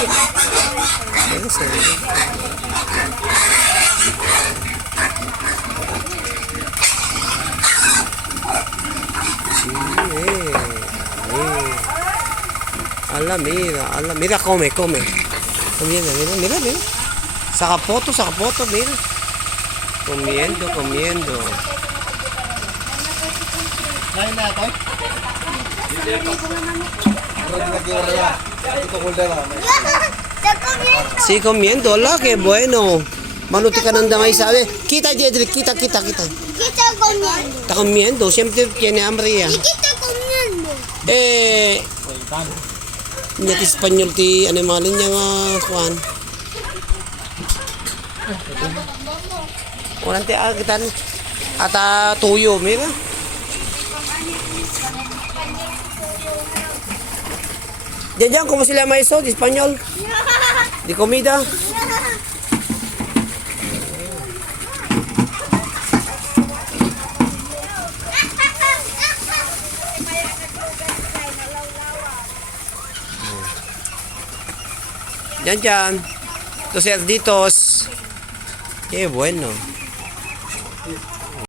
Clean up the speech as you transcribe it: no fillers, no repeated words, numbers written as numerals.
Eso. Sí, mira, come. Comiendo, mira. Saca foto, mira. Comiendo. Sí, comiendo, hola, qué bueno. Manuti ka ng damay, sabi. Kita, Jedrick, kita. Kita comiendo. Está comiendo, siempre tiene hambre ya. Y kita comiendo. Niya ti Espanyol ti animalin niya nga, Juan. Walang ti agitan. Ata tuyo, mira. Diyan, como sila maiso, di Espanyol. Di comida. Diyan. Los cerditos. Qué bueno.